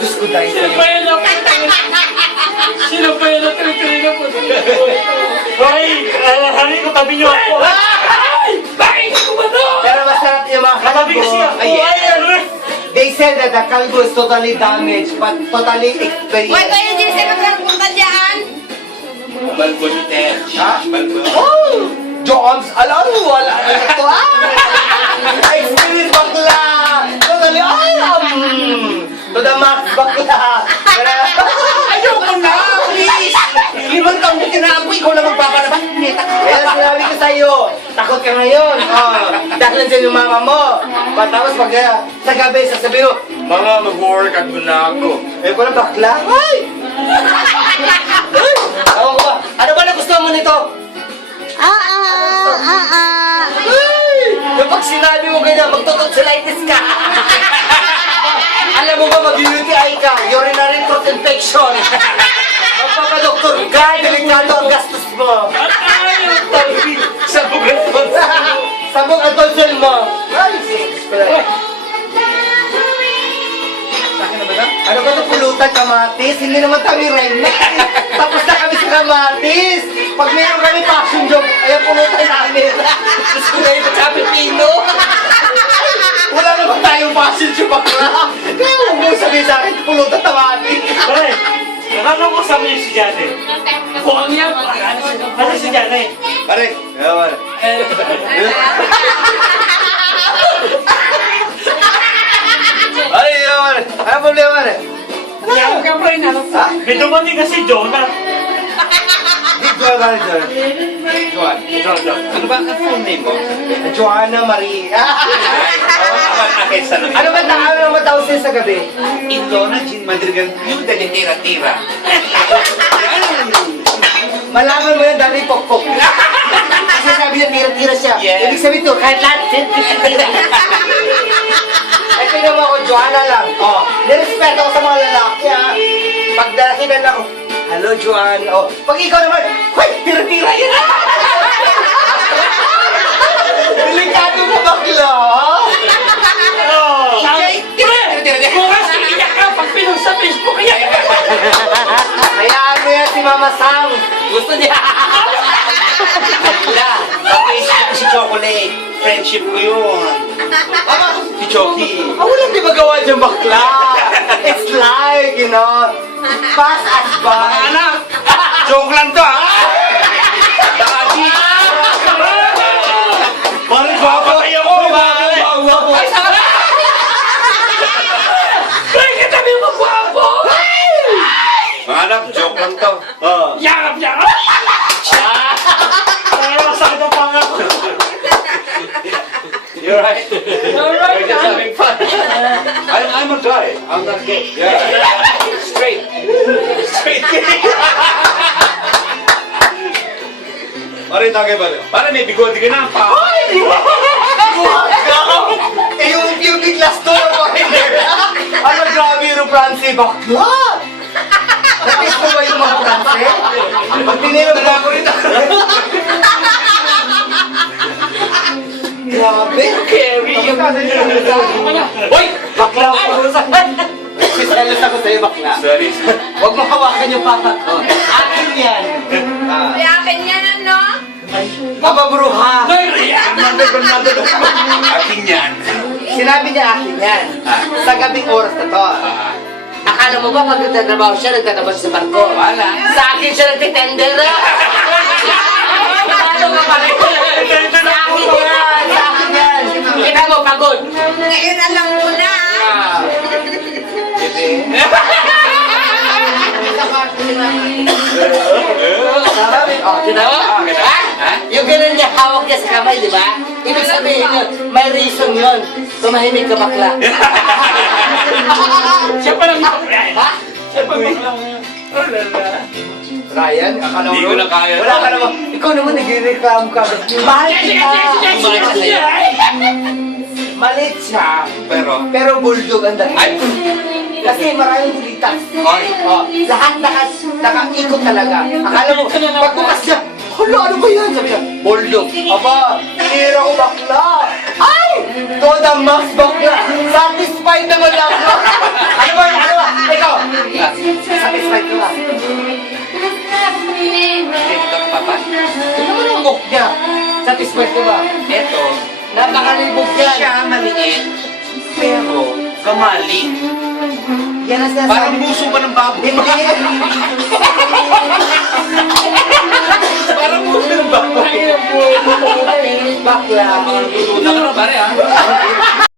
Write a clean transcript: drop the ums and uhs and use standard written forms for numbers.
Diyos ko dahil Sino sa'yo. ba yan ang Sino ba yan ang tinitirigan po? Hoy! Alalahanin ko, tabi niyo ako! Ay! Bakit ko ba to? Pero masarap yung mga Katabi kasi kalbo. ako! Ay! They said that the kalbo is totally damaged, but totally Wait, experienced. kayo din sa magkapunta dyan? Balbo ni Ter. Ha? Balbo. Oh! Joms! Alam mo, wala na ito. Ah! Experience bakla! Totally, to the max bakla! Ayoko na! Please! 5 taon ko tinago, ikaw na magpapalabas. Kaya sinabi ko sa'yo, takot ka ngayon. Oh, dahil nandiyan yung mama mo. Tapos pag sa gabi, sasabihin mo, Mama, mag-work at na ako. Eh, ko na bakla. Ay! Ako ko ba? Ano ba na gusto mo nito? Ay! Kapag sinabi mo ganyan, magtotonsilitis ka. Alam mo ba, mag-UTI ka, urinary tract infection. Magpapadoktor ka, delikado ang gastos mo. Sabog ang tonsil. Sabog ang tonsil mo. Ay, ano ba ito pulutan, kamatis? Hindi naman kami rhyme. Tapos na kami sa kamatis. Pag mayroon kami passion joke, ayan pulutan namin. Tapos ko na ito sa Pipino. Wala naman tayong passion joke bakla. Kaya huwag mo sabihin sa akin, pulutan kamatis. Pare, nakano ko sa mga si Jane. Kung ang yan, ano si Jane? Pare, yawan. Ay, yawan. Ano problema rin? Yan ka pa rin, ano? May dumating kasi Jonah. Dito ba rin? Juan. Ano ba ang full name mo? Joanna Marie. Akin sa namin. Ano ba ano ba tawag sa'yo sa gabi? Indona Jean Madrigal, yung tira-tira. Malaman mo yan dati pokpok. Kasi sabi niya tira-tira siya. Yes. Ibig sabihin to, kahit lahat, tira-tira. Ay, tingnan mo ako, Joanna lang. Oh, nirespeto ko sa mga lalaki, ha. Pag dalakinan ako, hello, Joanna. Oh, pag ikaw naman, hoy, tira-tira yan. Delikado mo bakla, ha? Oh! Bukas iiyak ka pag pinost sa Facebook yan. Hayaan mo yan si Mama Sam. Gusto niya. Wala. Pag-Facebook ko si Chocolate. Friendship ko yun. Mama, Si Choki. wala di ba gawa dyan bakla? It's like, you know, pass us by. Anak! Joke lang to, ha? Dati! Parang papatay ako. Ay, saka! Ay, katabi mo guwapo. Mga anak, joke lang to. Yakap, yakap. Ay, masakit ang panga ko. You're right. Alright, We're just having fun. I'm a guy. I'm not gay. Yeah. Straight. Straight gay. Pare, tagay ba? Pare, may bigodi ka na. Pa. Eh, yung pubic last door mo ano, grabe yung Francie, bakla! Natis mo ba yung mga Francie? Pag tinira mo ako rito. Grabe! Carry yung... Hoy! Bakla ako sa... Siselos ako sa'yo, bakla. Sorry. Huwag mo hawakan yung papa ko. Akin yan! May akin yan, ano? Mababruha! Akin yan. Sinabi niya akin yan. Sa gabing oras na to. Akala mo ba pag nagtatrabaho siya, nagtatrabaho siya sa barko? Wala. Sa akin siya nagtitender. Ano ka pa rin? Sa akin yan! Sa akin yan! Kita mo, pagod! Ngayon alam ko na. Sabi, oh, kita mo? Ha? Yung ganun niya, hawak niya sa kamay, di ba? Ibig sabihin yun, may reason yun. Tumahimik ka bakla. Siya pa lang bakla. Ha? Siya pa bakla. Ryan, akala mo Hindi ko na kaya. Wala ka naman. Ikaw naman nagre-reclam ka. Mahal kita. Malit siya. Pero bulldog ang dating. Ay! Kasi maraming bulitas. Ay! Oh, lahat nakaikot talaga. Akala mo, pagbukas niya, hala, ano ba yan? Sabi niya, bulldog. Aba, tinira ko bakla. Ay! To the max bakla. Satisfied naman ako. Ano ba? libok niya. Satisfied ka ba? Eto, Napakalibog hindi yan. siya maliit, pero gamali. Yan ang Parang sinasabi. buso pa ng baboy. Hindi. Parang buso ng baboy. Bakla. Buto na ka na, pare, ha?